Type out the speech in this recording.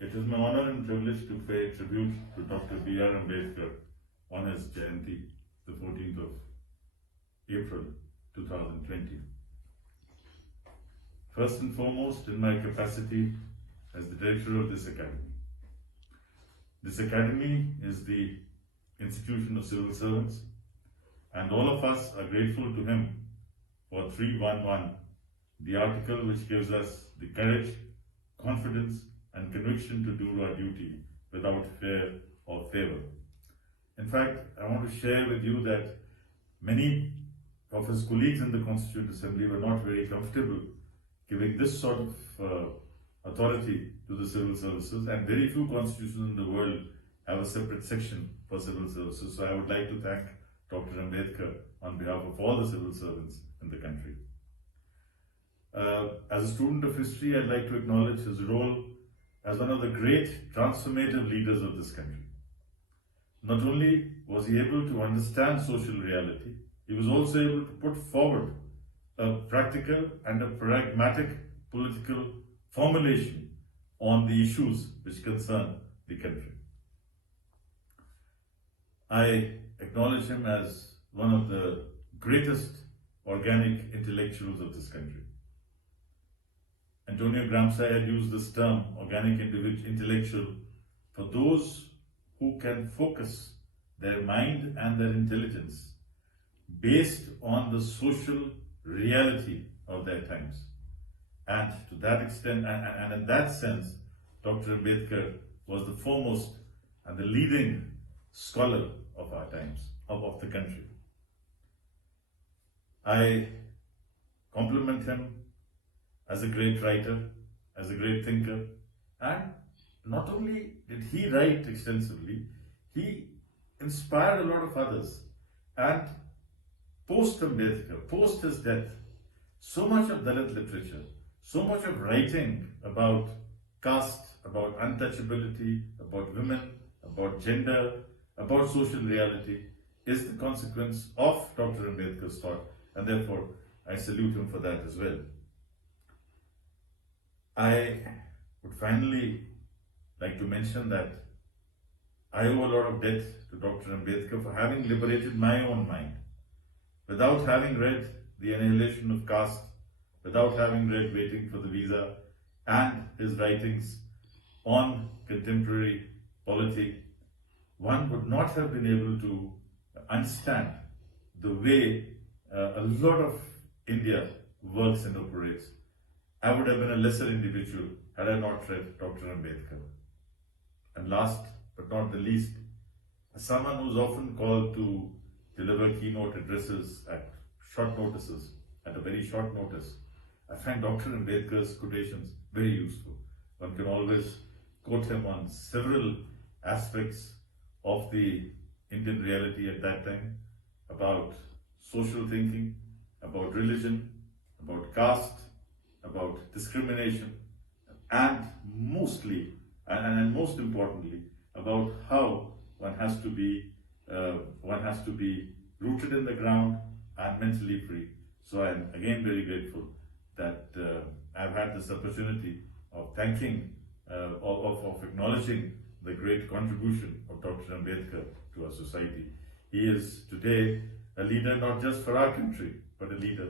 It is my honor and privilege to pay tribute to Dr. Br Ambedkar on his Jayanti, the 14th of April 2020. First and foremost, in my capacity as the director of this academy. This academy is the institution of civil servants, and all of us are grateful to him for 311, the article which gives us the courage, confidence, and conviction to do our duty without fear or favor. In fact, I want to share with you that many of his colleagues in the Constituent Assembly were not very comfortable giving this sort of authority to the civil services, and very few constitutions in the world have a separate section for civil services. So I would like to thank Dr. Ambedkar on behalf of all the civil servants in the country. As a student of history, I'd like to acknowledge his role as one of the great transformative leaders of this country. Not only was he able to understand social reality, he was also able to put forward a practical and a pragmatic political formulation on the issues which concern the country. I acknowledge him as one of the greatest organic intellectuals of this country. Antonio Gramsci had used this term, organic intellectual, for those who can focus their mind and their intelligence based on the social reality of their times. And to that extent, and in that sense, Dr. Ambedkar was the foremost and the leading scholar of our times, of the country. I compliment him as a great writer, as a great thinker, and not only did he write extensively, he inspired a lot of others. And post Ambedkar, post his death, so much of Dalit literature, so much of writing about caste, about untouchability, about women, about gender, about social reality is the consequence of Dr. Ambedkar's thought, and therefore I salute him for that as well. I would finally like to mention that I owe a lot of debt to Dr. Ambedkar for having liberated my own mind. Without having read The Annihilation of Caste, without having read Waiting for the Visa, and his writings on contemporary polity, one would not have been able to understand the way a lot of India works and operates. I would have been a lesser individual had I not read Dr. Ambedkar. And last but not the least, as someone who's often called to deliver keynote addresses at short notices, at a very short notice, I find Dr. Ambedkar's quotations very useful. One can always quote him on several aspects of the Indian reality at that time, about social thinking, about religion, about caste, about discrimination, and mostly, and most importantly, about how one has to be rooted in the ground and mentally free. So I am again very grateful that I've had this opportunity of thanking, of acknowledging the great contribution of Dr. Ambedkar to our society. He is today a leader not just for our country, but a leader